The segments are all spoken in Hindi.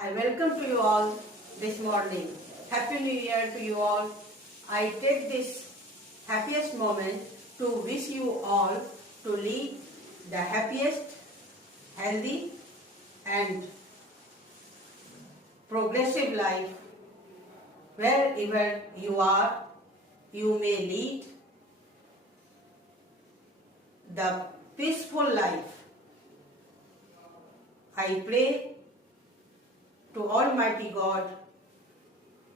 I welcome to you all this morning. Happy New Year to you all. I take this happiest moment to wish you all to lead the happiest, healthy and progressive life. Wherever you are, you may lead the peaceful life. I pray to Almighty God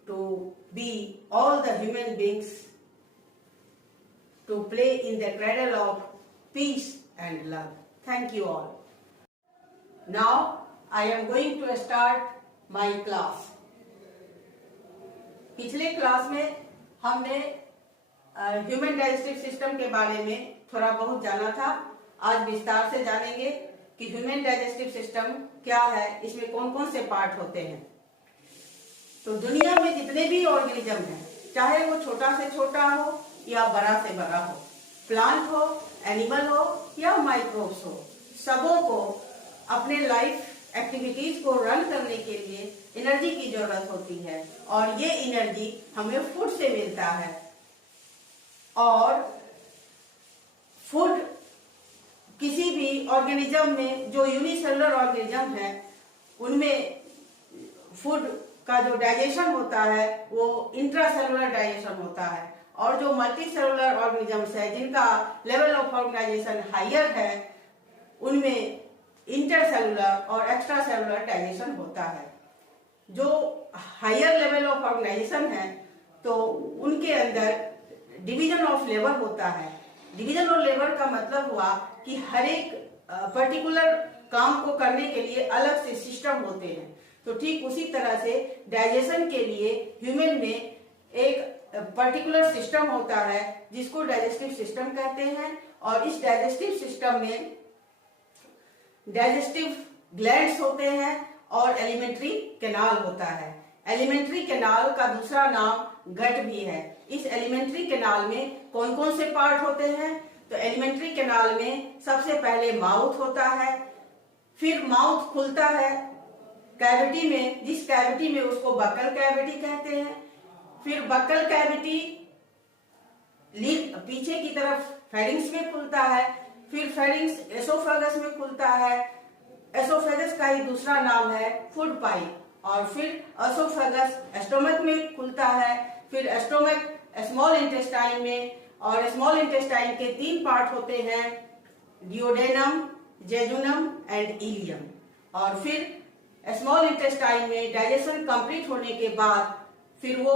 to be all the human beings to play in the cradle of peace and love. Thank you all. Now I am going to start my class. पिछले क्लास में हमने ह्यूमन डाइजेस्टिव सिस्टम के बारे में थोड़ा बहुत जाना था। आज विस्तार से जानेंगे कि ह्यूमन डाइजेस्टिव सिस्टम क्या है, इसमें कौन कौन से पार्ट होते हैं। तो दुनिया में जितने भी ऑर्गेनिज्म हैं, चाहे वो छोटा से छोटा हो या बड़ा से बड़ा हो, प्लांट हो, एनिमल हो या माइक्रोब्स हो, सबों को अपने लाइफ एक्टिविटीज को रन करने के लिए एनर्जी की जरूरत होती है और ये एनर्जी हमें फूड से मिलता है। और फूड किसी भी ऑर्गेनिज्म में, जो यूनिसेलुलर ऑर्गेनिज्म है, उनमें फूड का जो डाइजेशन होता है वो इंट्रासेलुलर डाइजेशन होता है, और जो मल्टी सेलुलर ऑर्गेनिजम्स है जिनका लेवल ऑफ ऑर्गेनाइजेशन हायर है, उनमें इंटरसेलुलर और एक्स्ट्रा सेलुलर डाइजेशन होता है। जो हायर लेवल ऑफ ऑर्गेनाइजेशन है तो उनके अंदर डिवीजन ऑफ लेबर होता है। डिवीजन ऑफ लेबर का मतलब हुआ कि हर एक पर्टिकुलर काम को करने के लिए अलग से सिस्टम होते हैं। तो ठीक उसी तरह से डाइजेशन के लिए ह्यूमन में एक पर्टिकुलर सिस्टम होता है जिसको डाइजेस्टिव सिस्टम कहते हैं, और इस डाइजेस्टिव सिस्टम में डाइजेस्टिव ग्लैंड्स होते हैं और एलिमेंट्री कैनाल होता है। एलिमेंट्री कैनाल का दूसरा नाम गट भी है। इस एलिमेंट्री कैनाल में कौन कौन से पार्ट होते हैं? तो एलिमेंट्री कैनाल में सबसे पहले माउथ होता है, फिर माउथ खुलता है कैविटी में, जिस कैविटी में उसको बकल कैविटी कहते हैं। फिर बकल कैविटी पीछे की तरफ फेरिंग्स में खुलता है, फिर फेरिंग्स एसोफेगस में खुलता है। एसोफेगस का ही दूसरा नाम है फूड पाइप, और फिर एसोफेगस स्टोमक में खुलता है, फिर स्टोमक स्मॉल इंटेस्टाइन में, और स्मॉल इंटेस्टाइन के 3 पार्ट होते हैं, डियोडेनम, जेजुनम एंड इलियम। और फिर स्मॉल इंटेस्टाइन में डाइजेशन कंप्लीट होने के बाद फिर वो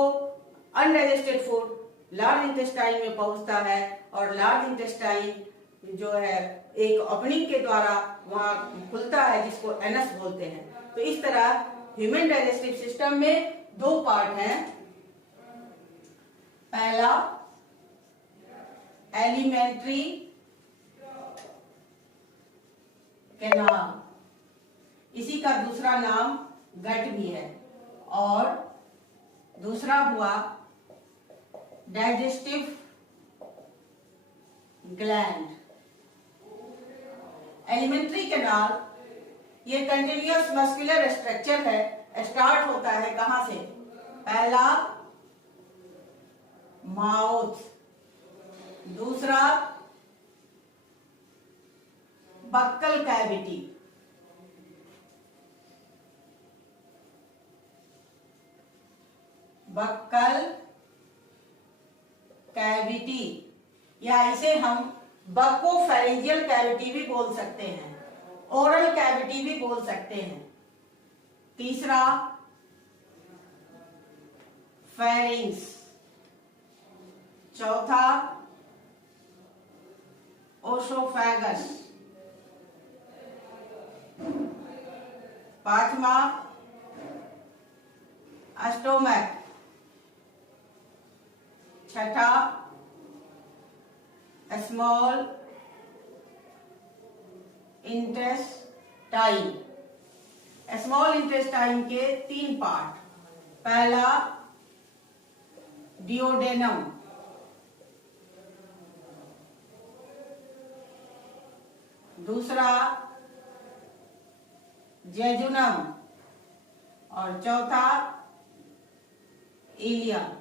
अनडाइजेस्टेड फूड लार्ज इंटेस्टाइन में पहुंचता है, और लार्ज इंटेस्टाइन जो है एक ओपनिंग के द्वारा वहां खुलता है जिसको एनस बोलते हैं। तो इस तरह ह्यूमन डाइजेस्टिव सिस्टम में 2 पार्ट हैं। पहला एलिमेंट्री कैनाल, इसी का दूसरा नाम गट भी है, और दूसरा हुआ डाइजेस्टिव ग्लैंड। एलिमेंट्री कैनाल ये कंटिन्यूअस मस्कुलर स्ट्रक्चर है। स्टार्ट होता है कहां से? पहला माउथ, दूसरा बक्कल कैविटी, बक्कल कैविटी, या इसे हम बकोफेरेंजियल कैविटी भी बोल सकते हैं, ओरल कैविटी भी बोल सकते हैं। तीसरा फेरिंग्स, चौथा ओसोफेगस, पांचवा स्टोमक, छठा स्मॉल इंटेस्टाइन। स्मॉल इंटेस्टाइन के 3 पार्ट, पहला डियोडेनम, दूसरा जेजुनम, और चौथा इलियम।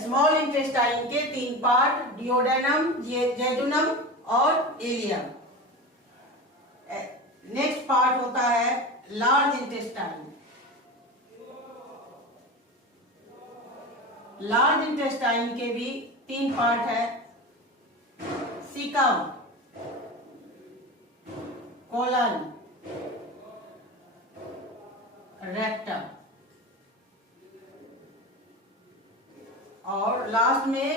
स्मॉल इंटेस्टाइन के 3 पार्ट, डियोडेनम, जेजुनम और इलियम। नेक्स्ट पार्ट होता है लार्ज इंटेस्टाइन। लार्ज इंटेस्टाइन के भी 3 पार्ट है, सीकम, कोलन, रेक्टम, और लास्ट में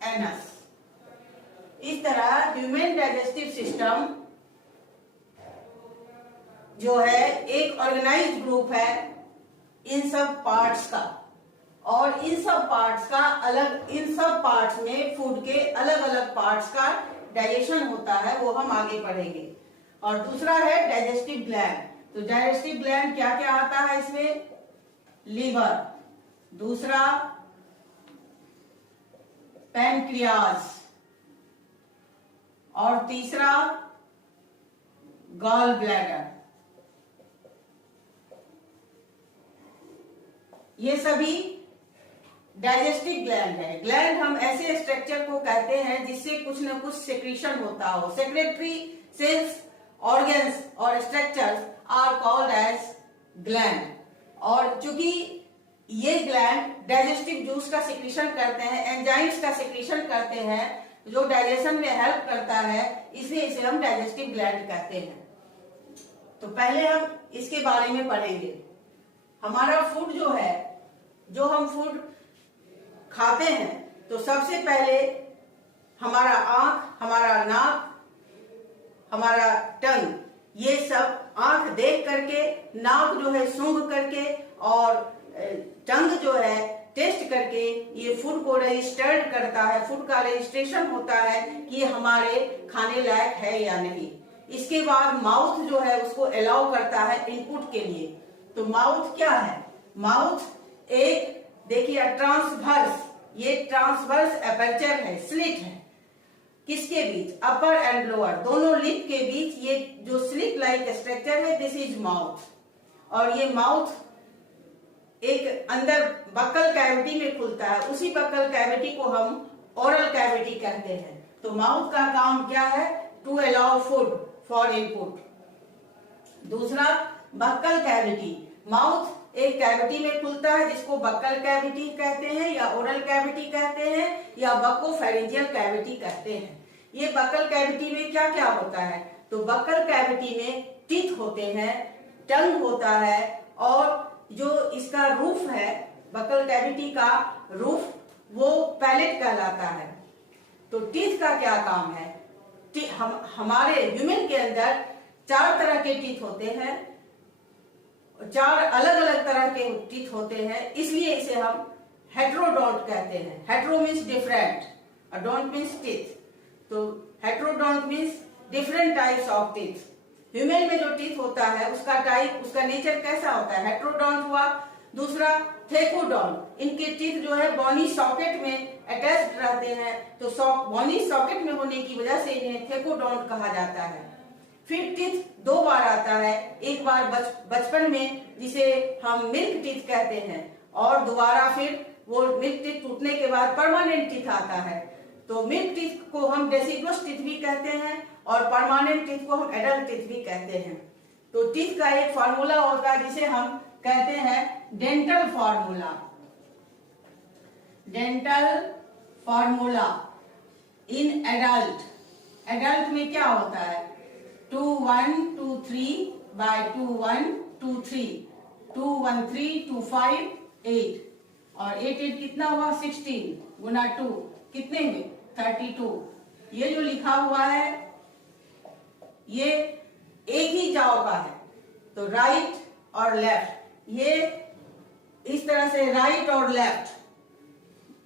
एनस। इस तरह ह्यूमन डाइजेस्टिव सिस्टम जो है एक ऑर्गेनाइज्ड ग्रुप है इन सब पार्ट्स का, और इन सब पार्ट्स में फूड के अलग अलग पार्ट्स का डाइजेशन होता है, वो हम आगे पढ़ेंगे। और दूसरा है डाइजेस्टिव ग्लैंड। तो डाइजेस्टिव ग्लैंड क्या क्या आता है इसमें? लीवर, दूसरा पैनक्रियाज, और तीसरा गॉल ब्लैडर। ये सभी डाइजेस्टिव ग्लैंड है। ग्लैंड हम ऐसे स्ट्रक्चर को कहते हैं जिससे कुछ न कुछ सेक्रीशन होता हो। सेक्रेटरी सेल्स, ऑर्गन्स और structures are called as gland. और चूंकि ये ग्लैंड डाइजेस्टिव जूस का सेक्रीशन करते हैं, एंजाइम्स का सेक्रीशन करते हैं जो डाइजेशन में हेल्प करता है, इसलिए इसे हम डाइजेस्टिव ग्लैंड कहते हैं। तो पहले हम इसके बारे में पढ़ेंगे। हमारा फूड जो है, जो हम फूड खाते हैं, तो सबसे पहले हमारा आंख, हमारा नाक, हमारा टंग, ये सब आंख देख करके, नाक जो है सूंघ करके, और टंग जो है टेस्ट करके ये फूड को रजिस्टर्ड करता है। फूड का रजिस्ट्रेशन होता है कि ये हमारे खाने लायक है या नहीं। इसके बाद माउथ जो है उसको अलाउ करता है इनपुट के लिए। तो माउथ क्या है? माउथ एक, देखिए, ट्रांसवर्स, ये ट्रांसवर्स एपर्चर है, स्लिट है। किसके बीच? अपर एंड लोअर, दोनों लिप के बीच ये जो स्लिट लाइक स्ट्रक्चर है, दिस इज माउथ। और ये माउथ एक अंदर बक्कल कैविटी में खुलता है, उसी बक्कल कैविटी को हम ओरल कैविटी कहते हैं। तो माउथ का काम क्या है? To allow food for input. दूसरा बक्कल कैविटी। माउथ एक कैविटी में खुलता है जिसको बक्कल कैविटी कहते हैं, या ओरल कैविटी कहते हैं, या बक्कोफेरिंजियल कैविटी कहते हैं। ये बक्कल कैविटी में क्या क्या होता है? तो बक्कल कैविटी में टीथ होते हैं, टंग होता है, और जो इसका रूफ है, बक्कल कैविटी का रूफ, वो पैलेट कहलाता है। तो टीथ का क्या काम है? हमारे ह्यूमन के अंदर 4 तरह के टीथ होते हैं, 4 अलग अलग तरह के टीथ होते हैं, इसलिए इसे हम हेट्रोडोंट कहते हैं। हेट्रो मीन्स डिफरेंट, और डोंट मीन्स टीथ। तो heterodont means different types of teeth. Human में जो टीथ होता है उसका टाइप, उसका नेचर कैसा होता है? हेट्रोडोंट हुआ। दूसरा थेकोडोंट, इनके टीथ जो है बॉनी सॉकेट में अटैच्ड रहते हैं, तो बॉनी सॉकेट में होने की वजह से इन्हें थेकोडोंट कहा जाता है। फिर टीथ 2 बार आता है, एक बार बचपन में जिसे हम मिल्क टीथ कहते हैं, और दोबारा फिर वो मिल्क टीथ टूटने के बाद परमानेंट टीथ आता है। तो मिल्क टीथ को हम डेसिडुअस टीथ भी कहते हैं, और परमानेंट टीथ को हम एडल्ट टीथ भी कहते हैं। तो टीथ का एक फार्मूला होता है जिसे हम कहते हैं dental formula. Dental formula in adult. Adult में क्या होता है? 2 1 2 3 by 2 1 2 3, 2 1 3 2 5 8, और 8 8 कितना हुआ? 16 गुना 2 कितने हुए? 32। ये जो लिखा हुआ है ये एक ही जाव का है, तो राइट और लेफ्ट, ये इस तरह से राइट और लेफ्ट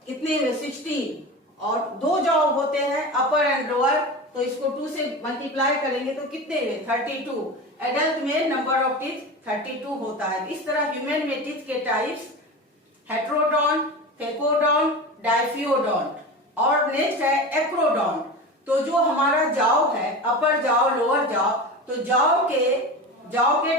कितने हुए? 16। और 2 जाव होते हैं अपर एंड लोअर, तो इसको 2 से मल्टीप्लाई करेंगे तो कितने हुए? 32। एडल्ट में नंबर ऑफ टीथ 32 होता है। इस तरह ह्यूमन में टीथ के टाइप्स हेट्रोडोंट, थेकोडोंट, डाइफियोडोंट, और नेक्स्ट है एक्रोडोंट। तो जो हमारा जाव है, अपर जाव, लोअर जाव, तो जाव के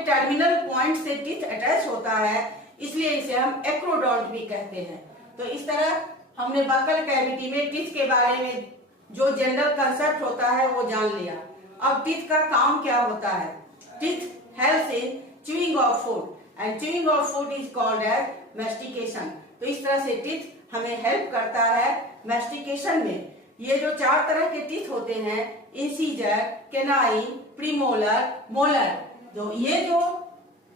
टर्मिनल पॉइंट से टीथ अटैच होता है, इसलिए इसे हम एक्रोडोंट भी कहते हैं। तो इस तरह हमने बक्कल कैविटी में टीथ के बारे में जो जनरल कंसेप्ट होता है वो जान लिया। अब टीथ का काम क्या होता है? Teeth helps in chewing of food and chewing of food is called as mastication. तो इस तरह से टीथ हमें हेल्प करता है मैस्टिकेशन में। ये जो 4 तरह के टीथ होते हैं, इंसीजर, केनाइन, प्रीमोलर, मोलर, जो ये जो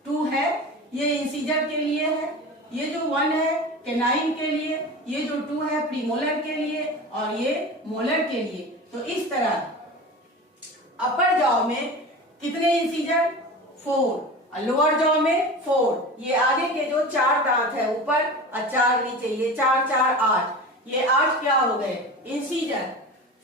2 है ये इंसीजर के लिए है, ये जो 1 है केनाइन के लिए, ये जो 2 है प्रीमोलर के लिए और ये मोलर के लिए। तो इस तरह अपर जॉ में कितने इंसीजर? 4, लोअर जॉ में 4। ये आगे के जो 4 दांत है ऊपर और 4 नीचे, ये 4 4 8, ये 8 क्या हो गए? इंसीजर।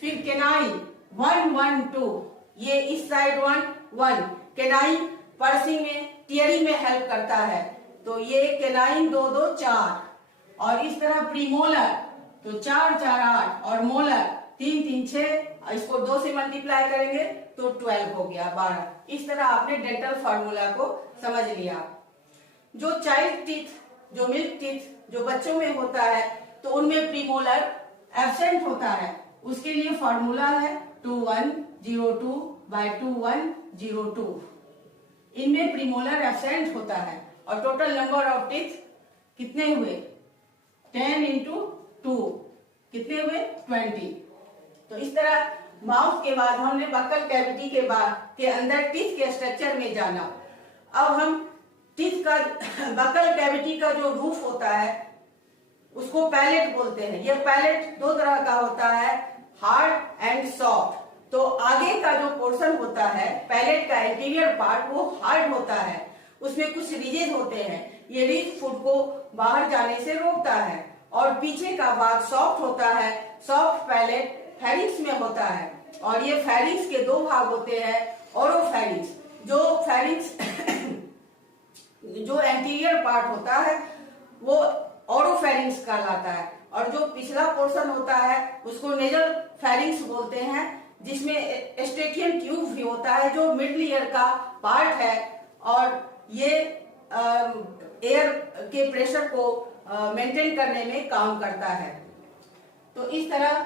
फिर केनाइन 1 1 2, ये इस साइड 1 1। केनाइन पर्सिंग में, टियरिंग में हेल्प करता है, तो ये केनाइन 2 2 4। और इस तरह प्रीमोलर तो 4 4 8 और मोलर 3 3 6, इसको 2 से मल्टीप्लाई करेंगे तो 12 हो गया, 12। इस तरह आपने डेंटल फार्मूला को समझ लिया। जो चाइल्ड टीथ, जो मिल्क टीथ जो बच्चों में होता है, तो उनमें प्रीमोलर एब्सेंट होता है, उसके लिए फार्मूला है 2102/2102। इनमें प्रीमोलर एब्सेंट होता है और टोटल नंबर ऑफ टीथ कितने हुए? 10 × 2 कितने हुए? 20। तो इस तरह माउथ के बाद हमने बक्कल कैविटी के अंदर टीथ के स्ट्रक्चर में जाना। अब हम टीथ का बक्कल कैविटी का जो रूफ होता है उसको पैलेट बोलते हैं। ये पैलेट 2 तरह का होता है, हार्ड एंड सॉफ्ट। तो आगे का जो पोर्शन होता है पैलेट का इंटीरियर पार्ट, वो हार्ड होता है, उसमें कुछ रिजेस होते हैं, ये रिज फूड को बाहर जाने से रोकता है। और पीछे का भाग सॉफ्ट होता है, सॉफ्ट पैलेट फेरिंक्स में होता है। और ये फेरिंक्स के 2 भाग होते हैं, ओरोफेरिंक्स, जो फेरिंक्स जो एंटीरियर पार्ट होता है वो ओरोफेरिंक्स कहलाता है, और जो पिछला पोर्शन होता है उसको नेजल फेरिंक्स बोलते हैं, जिसमें एस्ट्रेकियन ट्यूब भी होता है जो मिडल ईयर का पार्ट है, और ये एयर के प्रेशर को मेंटेन करने में काम करता है। तो इस तरह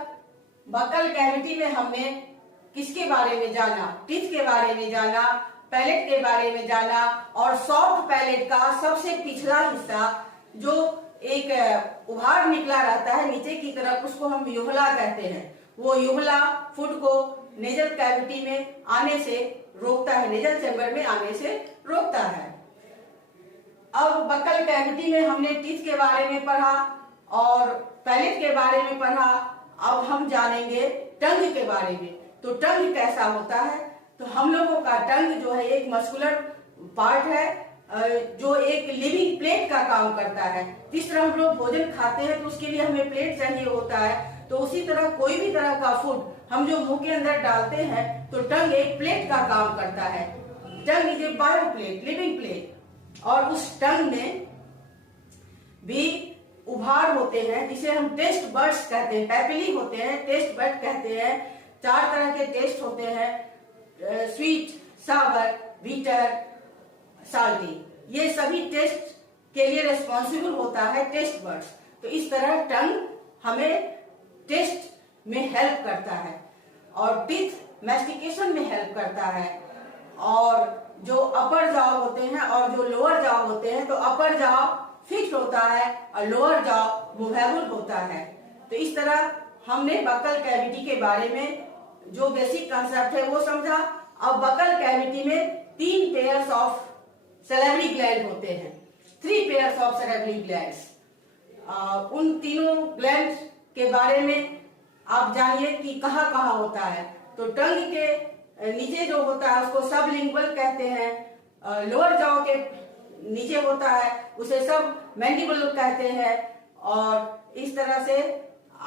बक्कल कैविटी में हमने किसके बारे में जाना? टीथ के बारे में जाना, पैलेट के बारे में जाना, और सॉफ्ट पैलेट का सबसे पिछला हिस्सा जो एक उभार निकला रहता है नीचे की तरफ, उसको हम युगला कहते हैं। वो युगला फूड को नेजल कैविटी में आने से रोकता है, नेजल चैम्बर में आने से रोकता है। अब बक्कल कैविटी में हमने टीथ के बारे में पढ़ा और पैलेट के बारे में पढ़ा। अब हम जानेंगे टंग के बारे में। तो टंग कैसा होता है? तो हम लोगों का टंग जो है एक मस्कुलर पार्ट है, जो एक लिविंग प्लेट का काम करता है। जिस तरह हम लोग भोजन खाते हैं तो उसके लिए हमें प्लेट चाहिए होता है, तो उसी तरह कोई भी तरह का फूड हम जो मुंह के अंदर डालते हैं तो टंग एक प्लेट का काम करता है। Tongue is a bio plate, living plate. और उस टंग में भी उभार होते हैं जिसे हम टेस्ट बड्स कहते हैं, पैपिली होते हैं, टेस्ट बड कहते हैं। 4 तरह के टेस्ट होते हैं, स्वीट, सावर, बीटर, साल्टी। ये सभी टेस्ट के लिए रिस्पॉन्सिबल होता है टेस्ट बड्स। तो इस तरह टंग हमें टेस्ट में हेल्प करता है और टीथ मैस्टिकेशन में हेल्प करता है। और जो अपर जाव होते हैं और जो लोअर जाव होते हैं, तो अपर जाव फिक्स्ड होता है और लोअर जाव मूवेबल होता है। तो इस तरह हमने बक्कल कैविटी के बारे में जो बेसिक कंसेप्ट है वो समझा। अब बक्कल कैविटी में 3 पेयर्स ऑफ सैलिवरी ग्लैंड होते हैं, 3 पेयर्स ऑफ सैलिवरी ग्लैंड्स। उन तीनों ग्लैंड के बारे में आप जानिए कि कहाँ कहाँ होता है। तो टंग के नीचे जो होता है उसको सबलिंगुअल कहते हैं, लोअर जॉ के नीचे होता है उसे सब मैंडिबल कहते हैं। और इस तरह से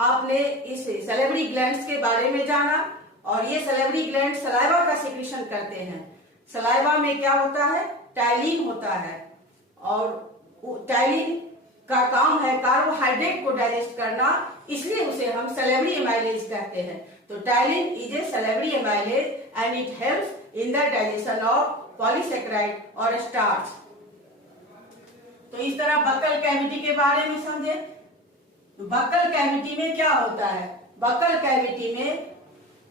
आपने इस सैलिवरी ग्लैंड्स के बारे में जाना। और ये सैलिवरी ग्लैंड सलाइवा का सिक्रीशन करते हैं। सलाइवा में क्या होता है? टाइलिन होता है, और टाइलिन का काम है कार्बोहाइड्रेट को डाइजेस्ट करना, इसलिए उसे हम सैलिवरी एमाइलेज कहते हैं। तो ptyalin is a salivary amylase and it helps in the digestion of polysaccharide और स्टार्च। तो इस तरह बक्कल कैविटी के बारे में समझे। तो बक्कल कैविटी में क्या होता है? बक्कल कैविटी में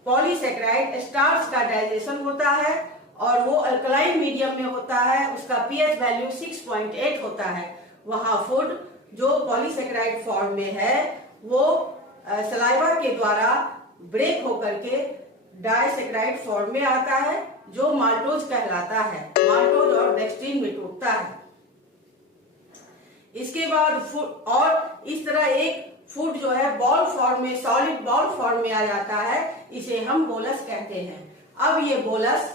पॉलीसेकेराइड स्टार्च का डाइजेशन होता है और वो अल्कलाइन मीडियम में होता है, उसका पीएच वैल्यू 6.8 होता है। वहां फूड जो पॉलीसेकेराइड फॉर्म में है वो सलाइवा के द्वारा ब्रेक होकर के डाइसेकेराइड फॉर्म में आता है जो माल्टोज कहलाता है। माल्टोज और डेक्स्ट्रिन में टूटता है। इसके बाद फूड और इस तरह एक फूड जो है बॉल फॉर्म में, सॉलिड बॉल फॉर्म में आ जाता है, इसे हम बोलस कहते हैं। अब ये बोलस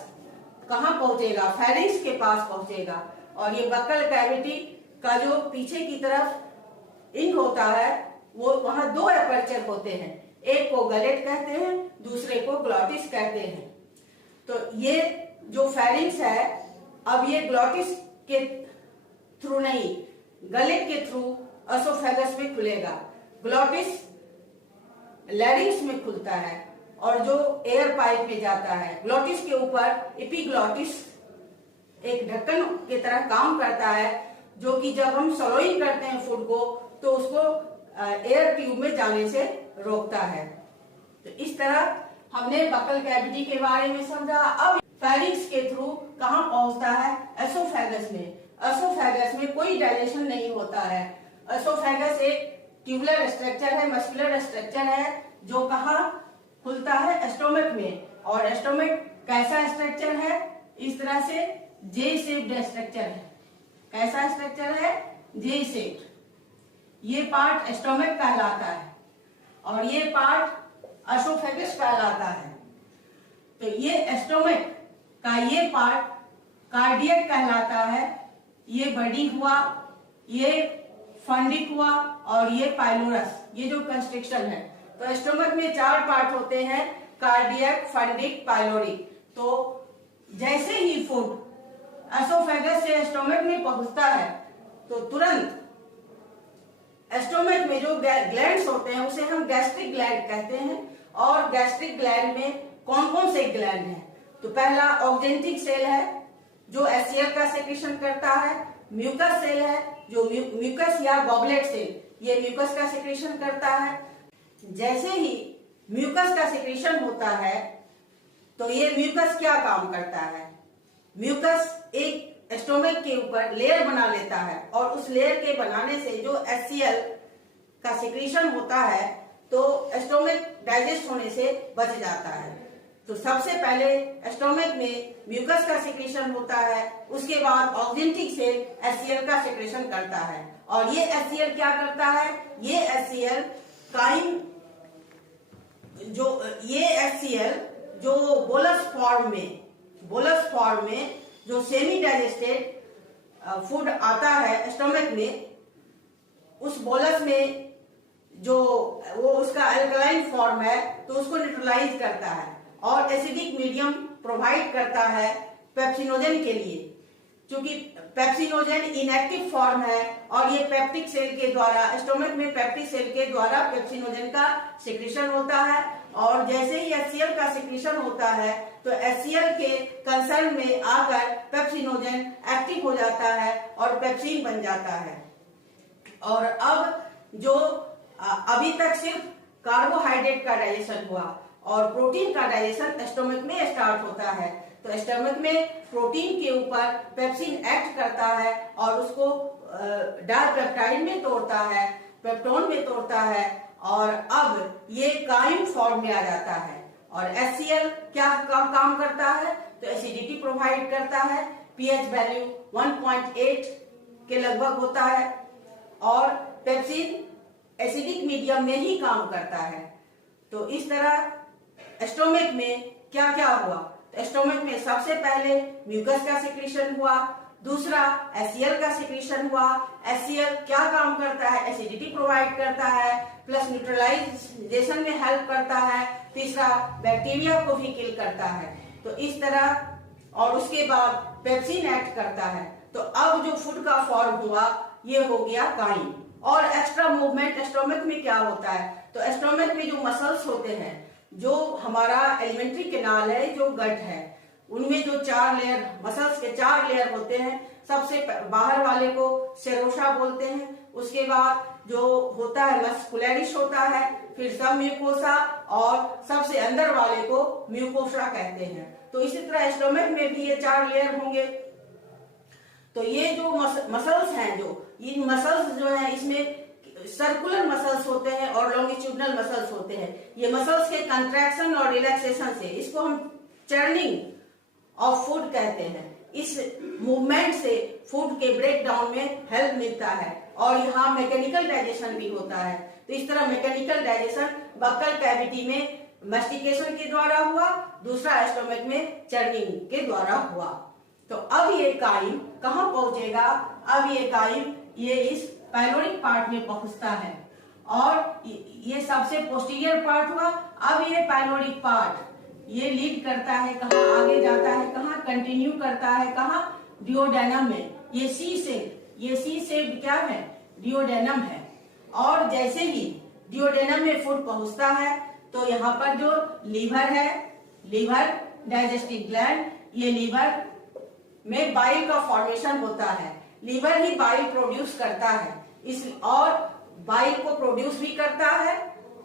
कहाँ पहुंचेगा? फेरिंक्स के पास पहुंचेगा और ये बक्कल कैविटी का जो पीछे की तरफ इंक होता है वो वहां दो एपर्चर होते हैं, एक को गलेट कहते हैं, दूसरे को ग्लॉटिस कहते हैं। तो ये जो फेरिंक्स है अब ये ग्लॉटिस के थ्रू नहीं, गलेट के थ्रू एसोफेगस में खुलेगा। ग्लॉटिस लैरिंक्स में खुलता है और जो एयर पाइप में जाता है। ग्लॉटिस के ऊपर एपिग्लॉटिस एक ढक्कन की तरह काम करता है जो कि जब हम सलोइंग करते हैं फूड को तो उसको एयर ट्यूब में जाने से रोकता है। तो इस तरह हमने बक्कल कैविटी के बारे में समझा। अब फेरिंक्स के थ्रू कहाँ पहुंचता है? एसोफेगस में। एसोफेगस में कोई डाइजेशन नहीं होता है। एसोफेगस एक ट्यूबुलर स्ट्रक्चर है, मस्कुलर स्ट्रक्चर है जो कहाँ खुलता है? स्टोमक में। और स्टोमक कैसा स्ट्रक्चर है? इस तरह से जे शेप्ड स्ट्रक्चर है। कैसा स्ट्रक्चर है? जे शेप्ड। ये पार्ट स्टोमक कहलाता है और ये पार्ट एसोफेगस कहलाता है। तो ये स्टोमक का ये पार्ट कार्डियक कहलाता है। ये बॉडी हुआ, ये फंडिक हुआ और ये पाइलोरस, ये जो कंस्ट्रिक्शन है। तो स्टोमक में 4 पार्ट होते हैं, कार्डियक, फंडिक, पाइलोरिक। तो जैसे ही फूड एसोफेगस से स्टोमक में पहुंचता है तो तुरंत स्टोमक में जो ग्लैंड्स होते हैं उसे हम गैस्ट्रिक ग्लैंड कहते हैं। और गैस्ट्रिक ग्लैंड में कौन कौन से ग्लैंड हैं? तो पहला ऑक्जेंटिक सेल है जो एचसीएल का सेक्रेशन करता है। म्यूकस सेल है जो म्यूकस या गॉबलेट सेल, ये म्यूकस का सेक्रेशन करता है। जैसे ही म्यूकस का सेक्रेशन होता है तो ये म्यूकस क्या काम करता है? म्यूकस एक स्टोमक के ऊपर लेयर बना लेता है और उस लेयर के बनाने से जो एचसीएल का सेक्रेशन होता है तो स्टोमक डाइजेस्ट होने से बच जाता है। तो सबसे पहले स्टोमक में म्यूकस का सेक्रेशन होता है, उसके बाद ऑक्जेंटिक सेल एचसीएल का सेक्रेशन करता है। और ये एचसीएल क्या करता है? ये एचसीएल काइम ये एचसीएल जो बोलस फॉर्म में जो सेमी डाइजेस्टेड फूड आता है स्टोमक में, उस बोलस में जो वो उसका अल्कलाइन फॉर्म है तो उसको न्यूट्रलाइज करता है और एसिडिक मीडियम प्रोवाइड करता है पेप्सिनोजन के लिए। क्योंकि पेप्सिनोजन इनएक्टिव फॉर्म है और ये पेप्टिक सेल के द्वारा, स्टोमक में पेप्टिक सेल के द्वारा पेप्सिनोजन का सिक्रीशन होता है। और जैसे ही एचसीएल का सिक्रीशन होता है तो एचसीएल के कंसर्न में आकर पेप्सिनोजन एक्टिव हो जाता है और पेप्सिन बन जाता है। और अब जो अभी तक सिर्फ कार्बोहाइड्रेट का डाइजेशन हुआ और प्रोटीन का डाइजेशन स्टोमक में स्टार्ट होता है। तो स्टोमक में प्रोटीन के ऊपर पेप्सिन एक्ट करता है और उसको डाइपेप्टाइड में तोड़ता है, पेप्टोन में तोड़ता है और अब ये काइम फॉर्म में आ जाता है। और एचसीएल क्या काम करता है? तो एसिडिटी प्रोवाइड करता है, पीएच वैल्यू 1.8 के लगभग होता है और पेप्सिन एसिडिक मीडियम में ही काम करता है। तो इस तरह स्टोमक में क्या क्या हुआ? स्टोमक में सबसे पहले म्यूकस का सिक्रीशन हुआ, दूसरा एचसीएल का सिक्रीशन हुआ। एचसीएल क्या काम करता है? एसिडिटी प्रोवाइड करता है प्लस न्यूट्रलाइजेशन में हेल्प करता है, तीसरा बैक्टीरिया को भी किल करता है। तो इस तरह और उसके बाद पेप्सिन एक्ट करता है। तो अब जो फूड का फॉर्म हुआ ये हो गया काइम। और एक्स्ट्रा मूवमेंट स्टोमक में क्या होता है? तो स्टोमक में जो मसल्स होते हैं जो हमारा एलिमेंट्री कैनाल है, जो गट है, उनमें जो 4 लेयर, मसल्स के 4 लेयर होते हैं। सबसे बाहर वाले को सेरोसा बोलते हैं, उसके बाद जो होता है मस्कुलरिस होता है, फिर सब म्यूकोसा, और सबसे अंदर वाले को म्यूकोसा कहते हैं। तो इसी तरह स्टोमक में भी ये 4 लेयर होंगे। तो ये जो मसल्स हैं, जो इन मसल्स जो है, इसमें सर्कुलर मसल्स होते हैं और लॉन्गिट्यूडनल मसल्स होते हैं। ये मसल्स के कंट्रैक्शन और रिलैक्सेशन से, इसको हम चर्निंग ऑफ फूड कहते हैं, इस मूवमेंट से फूड के ब्रेक डाउन में हेल्प मिलता है। और यहाँ मैकेनिकल डाइजेशन भी होता है। तो इस तरह मैकेनिकल डाइजेशन बक्कल कैविटी में मैस्टिकेशन के द्वारा हुआ, दूसरा स्टोमक में चर्निंग के द्वारा हुआ। तो अब ये काइम कहाँ पहुंचेगा? अब ये काइम ये इस पाइलोरिक पार्ट में पहुंचता है, और ये सबसे पोस्टीरियर पार्ट हुआ। अब ये पाइलोरिक पार्ट ये लीड करता है, कहाँ आगे जाता है, कहाँ कंटिन्यू करता है, कहाँ? डिओडेनम में। ये सी शेप क्या है? डिओडेनम है। और जैसे ही डिओडेनम में फूड पहुंचता है, तो यहाँ पर जो लीवर है, लीवर डाइजेस्टिव ग्लैंड, ये लीवर में बाइल का फॉर्मेशन होता है। लीवर ही बाइल प्रोड्यूस करता है, इस और बाइल को प्रोड्यूस भी करता है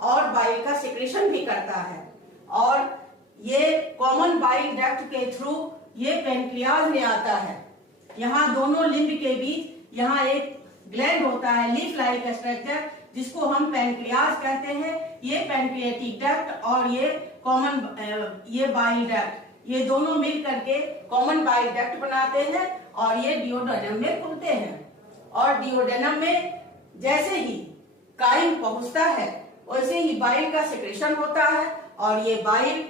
और बाइल का सिक्रेशन भी करता है। और ये कॉमन बाइल डक्ट के थ्रू ये पेनक्रियाज में आता है। यहाँ दोनों लिम्ब के बीच यहाँ एक ग्लैंड होता है, लीफ लाइक स्ट्रक्चर, जिसको हम पेनक्रियाज कहते हैं। ये पेनक्रियाटिक डक्ट और ये कॉमन ये बाइल डक्ट, ये दोनों मिल करके कॉमन बाइल डक्ट बनाते हैं, और ये डिओडेनम में खुलते हैं। और डिओडेनम में जैसे ही काइम पहुंचता है, वैसे ही बाइल का सिक्रेशन होता है, और ये बाइल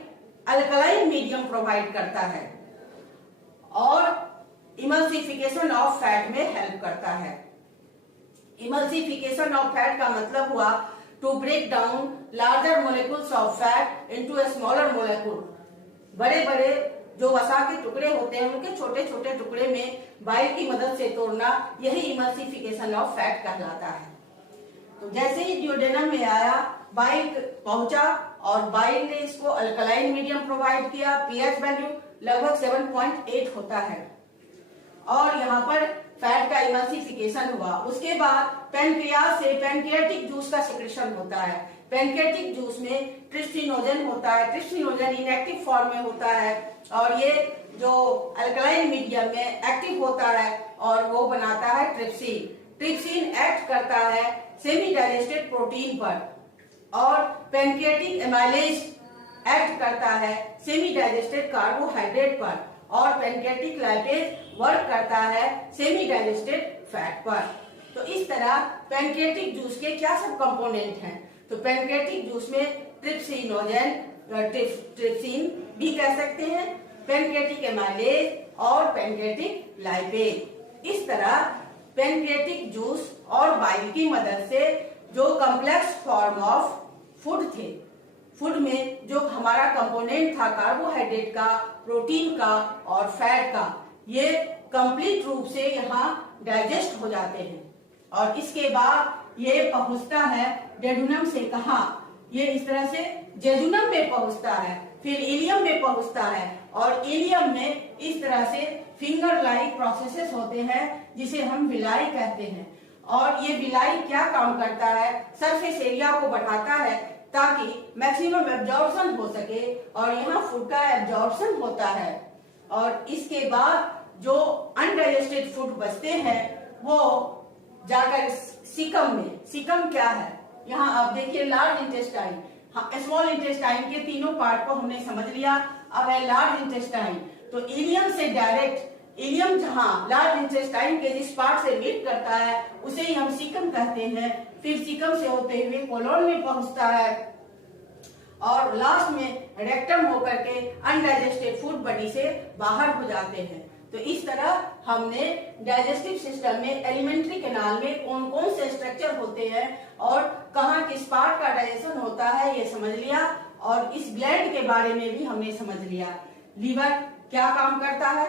अल्कलाइन मीडियम प्रोवाइड करता है और इमल्सिफिकेशन ऑफ फैट में हेल्प करता है। इमल्सिफिकेशन ऑफ फैट का मतलब हुआ to break down larger molecules of fat into a smaller molecule. बड़े बड़े जो वसा के टुकड़े होते हैं, उनके छोटे छोटे टुकड़े में बाइल की मदद से तोड़ना, यही इमल्सिफिकेशन ऑफ फैट कहलाता है। तो जैसे ही डिओडेनम में आया, बाइल पहुंचा, और बाइल ने इसको अल्कलाइन मीडियम प्रोवाइड किया। पीएच वैल्यू लगभग 7.8 होता है, और यहाँ पर फैट का इमल्सिफिकेशन हुआ। उसके बाद पेनक्रियाज से पेनक्रियाटिक जूस का सिक्रेशन होता है। पेनक्रियाटिक जूस में ट्रिप्सिनोजन होता है। ट्रिप्सिनोजन इनएक्टिव फॉर्म में होता है, और ये जो अल्कलाइन मीडियम में एक्टिव होता है, और वो बनाता है ट्रिप्सिन। ट्रिप्सिन एक्ट करता है सेमी डाइजेस्टेड प्रोटीन पर, और पेनक्रियाटिक एमाइलेज एक्ट करता है सेमी डाइजेस्टेड कार्बोहाइड्रेट पर, और पेनक्रियाटिक लाइपेज वर्क करता है सेमी डाइजेस्टेड फैट पर। तो इस तरह पेनक्रियाटिक जूस के क्या सब कंपोनेंट हैं? तो पेनक्रियाटिक जूस में ट्रिप्सिनोजन, ट्रिप्सिन भी कह सकते हैं, पेनक्रियाटिक एमाइलेज और पेनक्रियाटिक लाइपेज। इस तरह पेनक्रियाटिक जूस और बाइल की मदद से जो कॉम्प्लेक्स फॉर्म ऑफ फूड थे, फूड में जो हमारा कंपोनेंट था कार्बोहाइड्रेट का, प्रोटीन का और फैट का, ये कंप्लीट रूप से यहाँ डाइजेस्ट हो जाते हैं। और इसके बाद ये पहुंचता है डेडुनम से, कहा ये इस तरह से जेजुनम में पहुंचता है, फिर इलियम में पहुंचता है, और इलियम में इस तरह से फिंगर लाइक प्रोसेसेस होते हैं, जिसे हम विलाई कहते हैं। और ये विलाई क्या काम करता है? सरफेस एरिया को बढ़ाता है ताकि मैक्सिमम एब्जॉर्प्शन हो सके, और यहाँ फूड का एब्जॉर्प्शन होता है। और इसके बाद जो अनडाइजेस्टेड फूड बचते हैं, वो जाकर सीकम में, सीकम क्या है? यहाँ आप देखिए लार्ज इंटेस्टाइन, स्मॉल इंटेस्टाइन के तीनों पार्ट को हमने समझ लिया। अब है लार्ज इंटेस्टाइन। तो इलियम से डायरेक्ट, इलियम जहाँ लार्ज इंटेस्टाइन के जिस पार्ट से मीट करता है, उसे ही हम सीकम कहते हैं। फिर सीकम से होते हुए कोलोन में पहुंचता है, और लास्ट में रेक्टम होकर के अनडाइजेस्टेड फूड बॉडी से बाहर हो जाते हैं। तो इस तरह हमने डाइजेस्टिव सिस्टम में एलिमेंट्री कैनाल में कौन कौन से स्ट्रक्चर होते हैं और कहाँ किस पार्ट का डाइजेशन होता है, ये समझ लिया। और इस ग्लैंड के बारे में भी हमने समझ लिया। लीवर क्या काम करता है?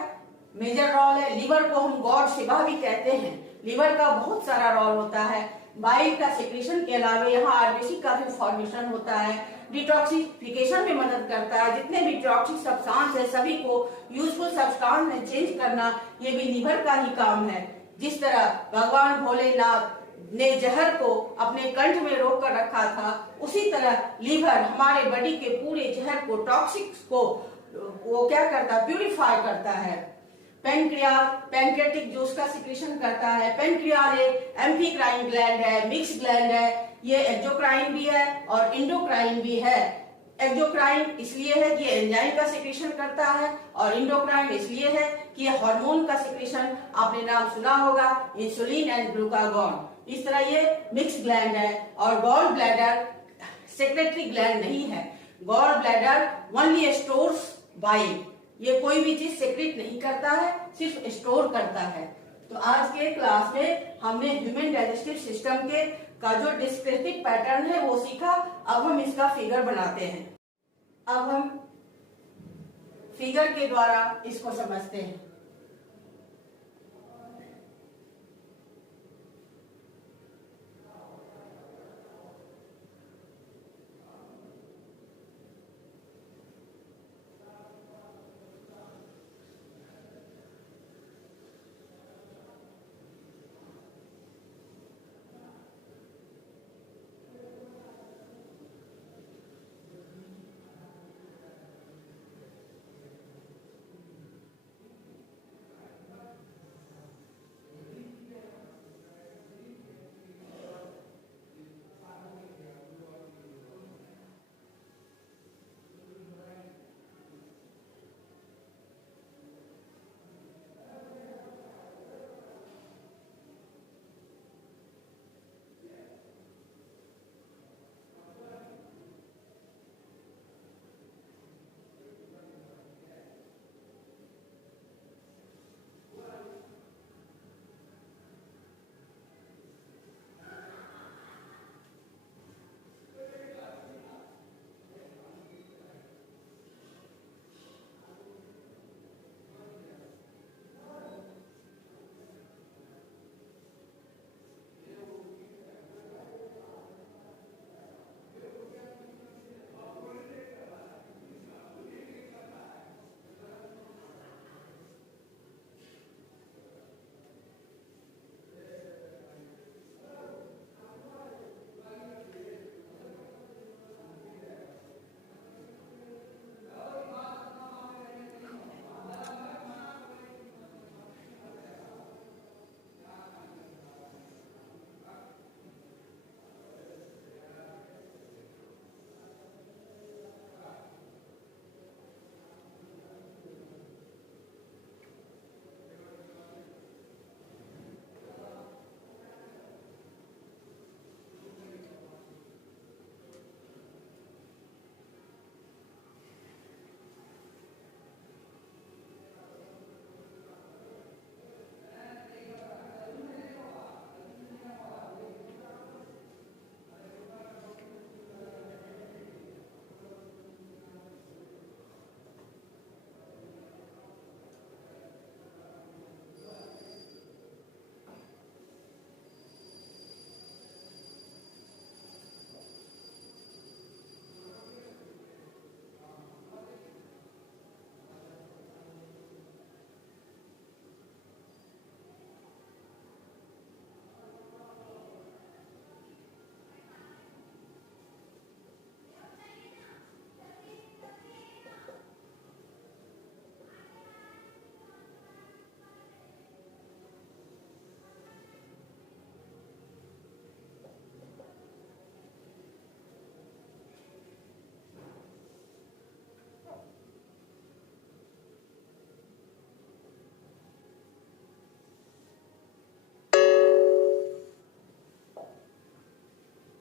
मेजर रोल है। लीवर को हम गॉड शिवा भी कहते हैं। लीवर का बहुत सारा रोल होता है। बाइल का सिक्रेशन के अलावा यहाँ आरबीसी का भी फॉर्मेशन होता है। डिटॉक्सिफिकेशन में मदद करता है। जितने भी टॉक्सिक सब्सटेंस है सभी को यूजफुल सब्सटेंस में चेंज करना ये भी लीवर का ही काम है। जिस तरह भगवान भोलेनाथ ने जहर को अपने कंठ में रोक कर रखा था, उसी तरह लीवर हमारे बॉडी के पूरे जहर को, टॉक्सिक्स को वो क्या करता है, प्यूरिफाई करता है। पेनक्रियाज पैंक्रियाटिक जूस का सिक्रीशन करता है। पेनक्रियाज एक एम्फीक्राइन ग्लैंड है, मिक्स ग्लैंड है। ये एक्सोक्राइन भी है और इंडोक्राइन भी है। एक्सोक्राइन इसलिए है कि एंजाइम का सिक्रीशन करता है और इंडोक्राइन इसलिए है कि ये हार्मोन का सिक्रीशन, आपने नाम सुना होगा, इंसुलिन एंड ग्लूकागॉन। इस तरह ये मिक्स ग्लैंड है। और गॉल ब्लैडर सेक्रेटरी ग्लैंड नहीं है। Gall bladder only stores bile, ये कोई भी चीज सेक्रेट नहीं करता है, सिर्फ स्टोर करता है। तो आज के क्लास में हमने ह्यूमन डाइजेस्टिव सिस्टम के का जो डिस्क्रिप्टिव पैटर्न है वो सीखा। अब हम इसका फिगर बनाते हैं। अब हम फिगर के द्वारा इसको समझते हैं।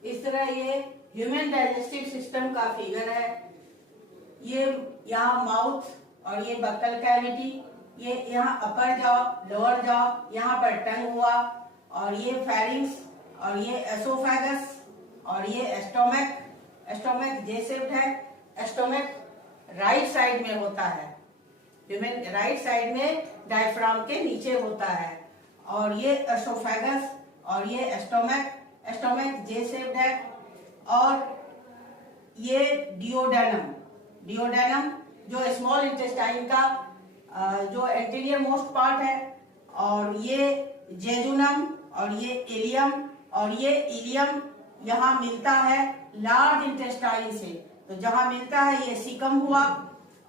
इस तरह ये ह्यूमन डाइजेस्टिव सिस्टम का फिगर है। ये यहाँ माउथ और ये बक्कल कैविटी, ये यहाँ अपर जॉ, लोअर जॉ, यहाँ पर टंग हुआ, और ये फेरिंग्स, और ये एसोफेगस, और ये एस्टोमक। एस्टोमक जे शेप्ड है। एस्टोमक राइट साइड में होता है, ह्यूमन राइट साइड में डायफ्राम के नीचे होता है। और ये एसोफेगस और ये एस्टोमक। एस्टोमक जे शेप्ड है। और ये डिओडेनम जो स्मॉल इंटेस्टाइन का जो एंटीरियर मोस्ट पार्ट है, और ये जेजुनम, और ये इलियम, और ये इलियम यहाँ मिलता है लार्ज इंटेस्टाइन से। तो जहां मिलता है ये सीकम हुआ,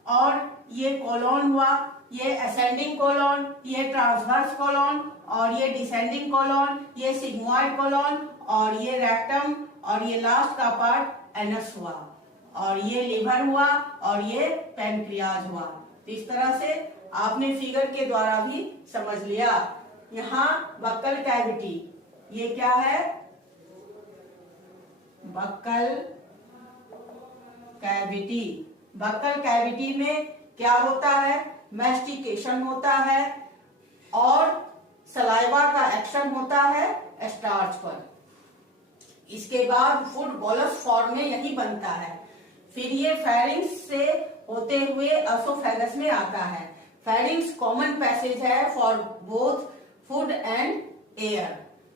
और ये कोलोन हुआ, ये असेंडिंग कोलोन, ये ट्रांसवर्स कोलोन, और ये डिसेंडिंग कोलोन, ये सिग्मोइड कोलोन, और ये रेक्टम, और ये लास्ट का पार्ट एनस हुआ, और ये लिवर हुआ, और ये पैनक्रियाज हुआ। तो इस तरह से आपने फिगर के द्वारा भी समझ लिया। यहाँ बक्कल कैविटी, ये क्या है? Buccal cavity. बक्कल कैविटी में क्या होता है? मैस्टिकेशन होता है और सलाइवा का एक्शन होता है स्टार्च पर। इसके बाद फूड बोलस फॉर्म में यही बनता है। फिर ये फेरिंग्स से होते हुए एसोफेगस में आता है। फेरिंग्स कॉमन पैसेज है for both food and air.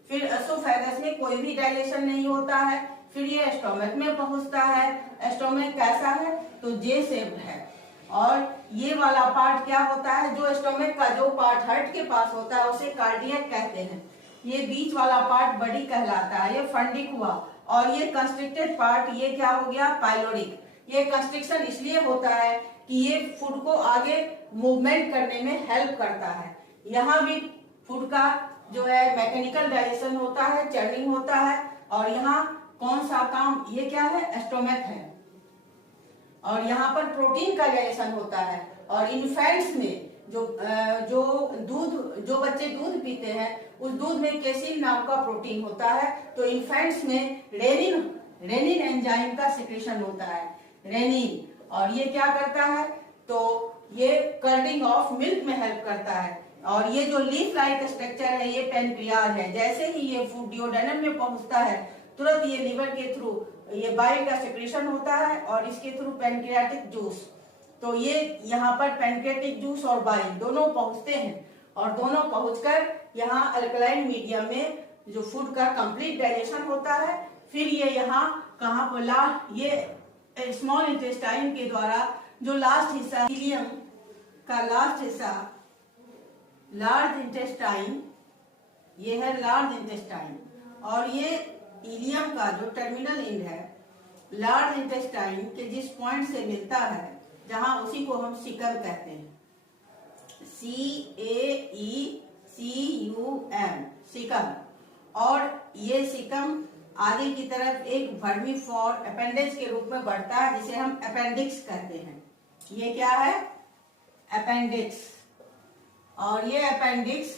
फिर एसोफेगस में कोई भी डाइलेशन नहीं होता है। फिर ये स्टोमक में पहुंचता है। स्टोमक कैसा है? तो जे शेप्ड है। और ये वाला पार्ट क्या होता है? जो स्टोमक का जो पार्ट हार्ट के पास होता है उसे कार्डियक कहते हैं। ये बीच वाला पार्ट बड़ी कहलाता है, ये फंडिक हुआ। और ये कंस्ट्रिक्टेड पार्ट ये क्या हो गया? पाइलोरिक। ये कंस्ट्रिक्शन इसलिए होता है कि ये फूड को आगे मूवमेंट करने में हेल्प करता है। यहाँ भी फूड का जो है मैकेनिकल डाइजेशन होता है, चर्निंग होता है। और यहाँ कौन सा काम? ये क्या है? स्टोमक है। और यहाँ पर प्रोटीन का डाइजेशन होता है। और इन्फेंट्स में जो बच्चे दूध पीते हैं उस दूध में केसिन नाम का प्रोटीन होता है। तो इन्फेंट्स में रेनिन एंजाइम का सिक्रेशन होता है, रेनिन। और ये क्या करता है? तो ये कर्डिंग ऑफ मिल्क में हेल्प करता है। और ये जो लीफ लाइक स्ट्रक्चर है ये पैनक्रियाज है। जैसे ही ये फूड डिओडेनम में पहुंचता है तुरंत ये लिवर के थ्रू ये बाइल का सिक्रेशन होता है और इसके थ्रू पैनक्रियाटिक जूस। तो ये यहाँ पर पैनक्रियाटिक जूस और बाइल दोनों पहुंचते हैं। और दोनों पहुंचकर यहाँ अल्कलाइन मीडियम में जो फूड का कंप्लीट डाइजेशन होता है। फिर ये यहाँ कहाँ पर ये स्मॉल इंटेस्टाइन के द्वारा जो लास्ट हिस्सा इलियम का लास्ट हिस्सा लार्ज इंटेस्टाइन, ये है लार्ज इंटेस्टाइन। और ये इलियम का जो टर्मिनल एंड है लार्ज इंटेस्टाइन के जिस पॉइंट से मिलता है जहां उसी को हम सीकम कहते हैं। CAECUM, caecum. और ये सीकम आगे की तरफ एक वर्मीफोर अपेंडिक्स के रूप में बढ़ता है जिसे हम अपेंडिक्स कहते हैं। ये क्या है? अपेंडिक्स। और ये अपेंडिक्स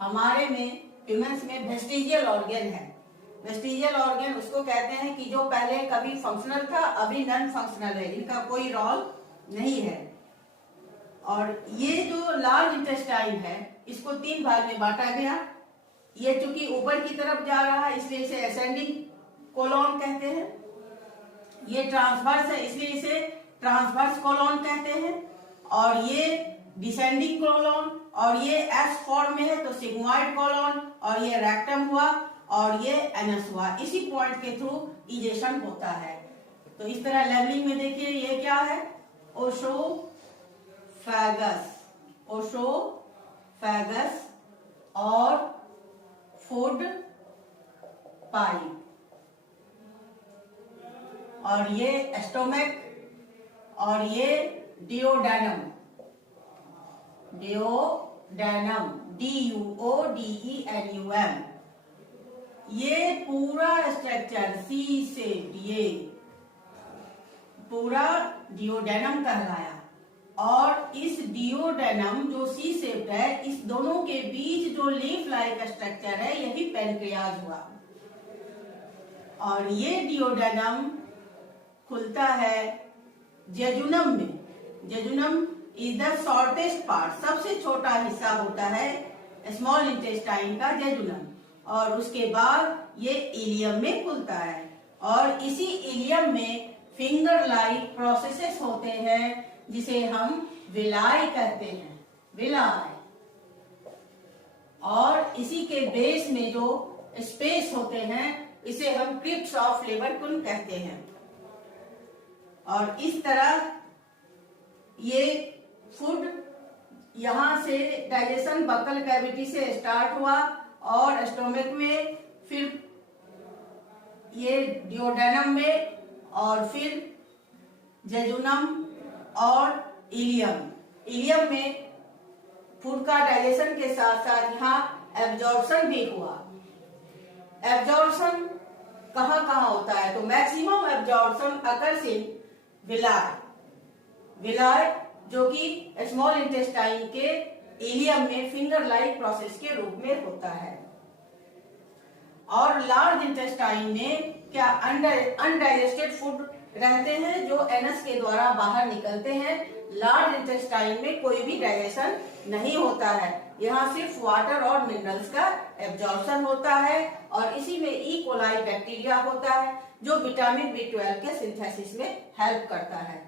हमारे में ह्यूमंस में वेस्टिजियल ऑर्गन है। वेस्टिजियल ऑर्गन उसको कहते हैं कि जो पहले कभी फंक्शनल था अभी नॉन फंक्शनल है, इनका कोई रोल नहीं है। और ये जो लार्ज इंटेस्टाइन है इसको 3 भाग में बांटा गया। ये चूंकि ऊपर की तरफ जा रहा है इसलिए इसे असेंडिंग कोलोन कहते हैं। ये ट्रांसवर्स है इसलिए इसे ट्रांसवर्स कोलोन कहते हैं। और ये डिसेंडिंग कोलोन, और ये एस फॉर्म में है तो सिग्मोइड कोलोन। और ये रेक्टम हुआ और ये एनस हुआ। इसी पॉइंट के थ्रू इजेशन होता है। तो इस तरह लेवलिंग में देखिए ये क्या है? ओसोफेगस और फूड पाइप। और ये स्टोमक, और ये डिओडेनम, DUODENUM। ये पूरा स्ट्रक्चर सी शेप, ये पूरा डिओडेनम कहलाया। और इस डिओडेनम जो सी शेप है इस दोनों के बीच जो लीफ लाइक स्ट्रक्चर है यही पैनक्रियाज हुआ। और ये डिओडेनम खुलता है जेजुनम में। Jejunum is the shortest part, सबसे छोटा हिस्सा होता है स्मॉल इंटेस्टाइन का जेजुनम। और उसके बाद ये इलियम में खुलता है। और इसी इलियम में फिंगर लाइक प्रोसेसेस होते हैं जिसे हम विलाई कहते हैं, विलाई। और इसी के बेस में जो स्पेस होते हैं इसे हम क्रिप्स ऑफ लेबरकुन कहते हैं। और इस तरह ये फूड यहाँ से डाइजेशन बक्कल कैविटी से स्टार्ट हुआ और स्टोमक में, फिर ये डिओडेनम में, और फिर जेजुनम और इलियम में फूड का डाइजेशन के साथ साथ यहाँ एब्जॉर्प्शन भी हुआ। एब्जॉर्प्शन कहाँ कहाँ होता है? तो मैक्सिमम एब्जॉर्प्शन अकर्स इन विलाय जो कि स्मॉल इंटेस्टाइन के इलियम में फिंगर लाइक प्रोसेस के रूप में होता है। और लार्ज इंटेस्टाइन में क्या अनडाइजेस्टेड फूड रहते हैं जो एनस के द्वारा बाहर निकलते हैं। लार्ज इंटेस्टाइन में कोई भी डाइजेशन नहीं होता है, यहाँ सिर्फ वाटर और मिनरल्स का एब्जॉर्प्शन होता है और इसी में ई कोलाई बैक्टीरिया होता है जो विटामिन B12 के सिंथेसिस में हेल्प करता है।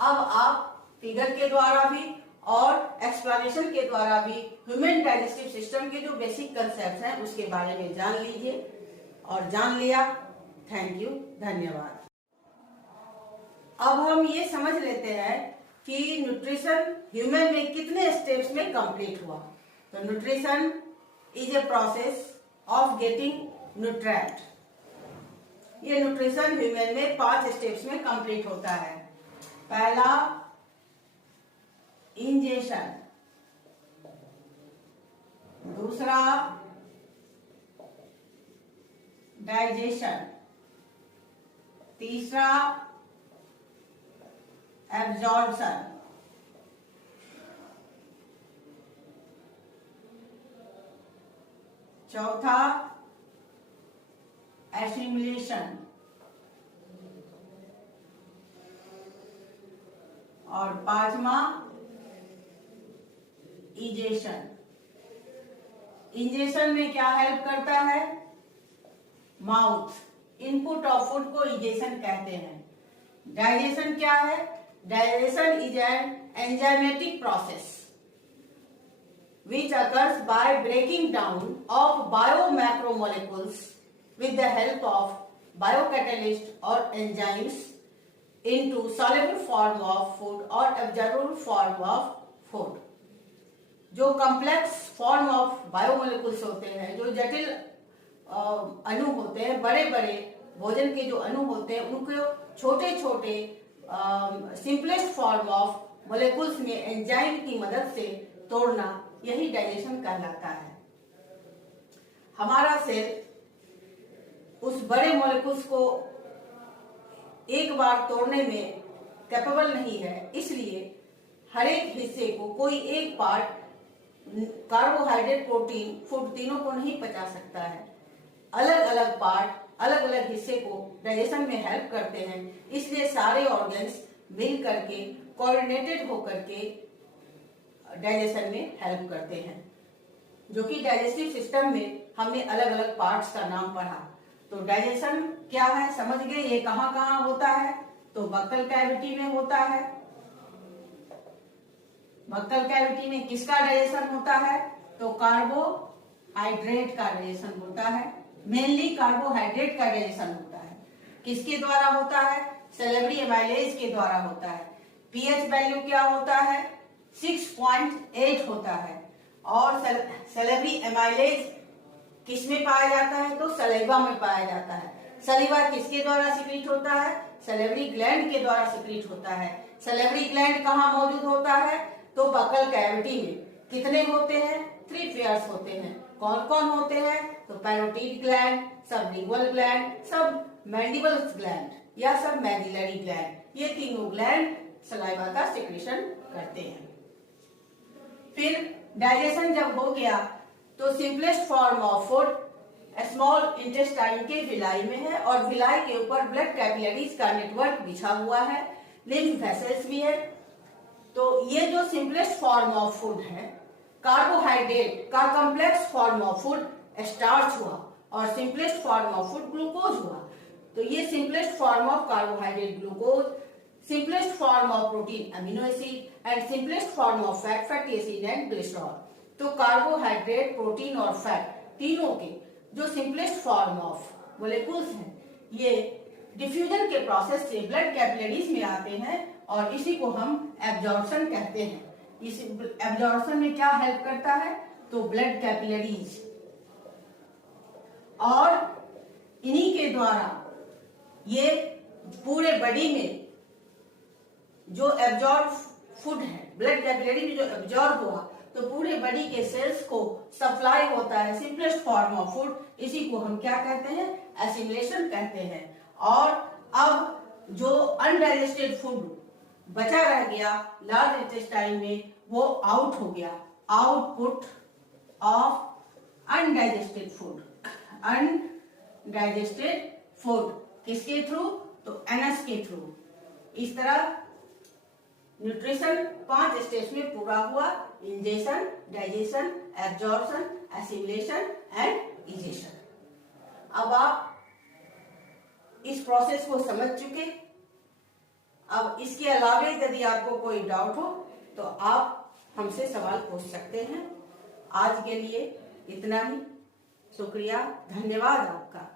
अब आप फिगर के द्वारा भी और एक्सप्लेनेशन के द्वारा भी ह्यूमन डाइजेस्टिव सिस्टम के जो बेसिक कंसेप्ट हैं उसके बारे में जान लीजिए और जान लिया। थैंक यू, धन्यवाद। अब हम ये समझ लेते हैं कि न्यूट्रिशन ह्यूमन में कितने स्टेप्स में कंप्लीट हुआ। तो nutrition is a process of getting nutrient. ये न्यूट्रिशन ह्यूमन में 5 स्टेप्स में कंप्लीट होता है। पहला इंजेशन, दूसरा डाइजेशन, तीसरा एब्जॉर्प्शन, चौथा एसिमिलेशन और पांचवा इजेशन। इंजेशन में क्या हेल्प करता है? माउथ। इनपुट ऑफ फूड को इजेशन कहते हैं। डाइजेशन क्या है? Digestion is an enzymatic process which occurs by breaking down of biomacromolecules with the help of biocatalyst or enzymes into soluble form of food or absorbable form of food। जो कॉम्प्लेक्स फॉर्म ऑफ बायोमोलिकुल्स होते हैं, जो जटिल अणु होते हैं, बड़े बड़े भोजन के जो अणु होते हैं उनको छोटे छोटे सिंपलेस्ट फॉर्म ऑफ मोलिकुल्स में एंजाइम की मदद से तोड़ना, यही डाइजेशन कहलाता है। हमारा सेल उस बड़े मॉलिक्यूल्स को एक बार तोड़ने में कैपेबल नहीं है, इसलिए हर एक हिस्से को कोई एक पार्ट कार्बोहाइड्रेट, प्रोटीन, फूड तीनों को नहीं पचा सकता है। अलग अलग पार्ट अलग अलग हिस्से को डाइजेशन में हेल्प करते हैं, इसलिए सारे ऑर्गन्स मिल करके कोऑर्डिनेटेड होकर के डाइजेशन में हेल्प करते हैं। जो कि डाइजेस्टिव सिस्टम में हमने अलग अलग पार्ट्स का नाम पढ़ा। तो डाइजेशन क्या है समझ गए, ये कहाँ कहाँ होता है? तो बक्कल कैविटी में होता है। बक्कल कैविटी में किसका डाइजेशन होता है? तो कार्बोहाइड्रेट का डाइजेशन होता है। मेनली कार्बोहाइड्रेट का डाइजेशन होता है। किसके द्वारा होता है? सेलेब्री एमाइलेज के द्वारा होता है। पीएच वैल्यू क्या होता है? 6.8 होता है। और सेलेब्री एमाइलेज किस में पाया जाता है? तो सलाइवा में पाया जाता है। सलाइवा किसके द्वारा सिक्रीट होता है? सेलेब्री ग्लैंड के द्वारा सिक्रीट होता है। सेलेब्री ग्लैंड कहाँ मौजूद होता है? तो बक्कल कैविटी में। कितने होते हैं? 3 पेयर्स होते हैं। कौन कौन होते हैं? तो पैरोटिड ग्लैंड, सबलिंगुअल ग्लैंड, सब मैंडिबल्स ग्लैंड या सब मैक्सिलरी ग्लैंड। ये तीनों ग्लैंड सलाइवा का सिक्रीशन करते हैं। फिर डाइजेशन जब हो गया तो simplest form of food small intestine के विलाई में है और विलाई के ऊपर ब्लड कैपिलरीज का नेटवर्क बिछा हुआ है, लिम्फ वेसल्स भी है। तो ये जो सिंपलेस्ट फॉर्म ऑफ फूड है, कार्बोहाइड्रेट का complex form of food starch हुआ और simplest form of food glucose हुआ। तो ये simplest form of carbohydrate glucose, simplest form of protein amino acid and simplest form of fat fatty acid and glycerol. तो कार्बोहाइड्रेट, प्रोटीन और फैट तीनों के जो सिंपलेस्ट फॉर्म ऑफ मोलिक्यूल्स हैं, ये डिफ्यूजन के प्रोसेस से ब्लड कैपिलरीज में आते हैं और इसी को हम एब्जॉर्प्शन कहते हैं। इस एब्जॉर्प्शन में क्या हेल्प करता है, तो ब्लड कैपिलरीज, और इन्हीं के द्वारा ये पूरे बॉडी में जो एब्जॉर्ब फूड है, ब्लड कैपिलरी में जो एब्जॉर्ब हुआ तो पूरे बॉडी के सेल्स को सप्लाई होता है सिंपलेस्ट फॉर्म ऑफ फूड। इसी को हम क्या कहते हैं, एसिमिलेशन कहते हैं। और अब जो अनडाइजेस्टेड फूड बचा रह गया लार्ज इंटेस्टाइन में, वो आउट हो गया, output of undigested food. Undigested food किसके थ्रू, तो एनएस के थ्रू। इस तरह न्यूट्रिशन 5 स्टेज में पूरा हुआ, ingestion, digestion, absorption, assimilation and egestion. अब आप इस प्रोसेस को समझ चुके। अब इसके अलावा यदि आपको कोई डाउट हो तो आप हमसे सवाल पूछ सकते हैं। आज के लिए इतना ही। शुक्रिया, धन्यवाद आपका।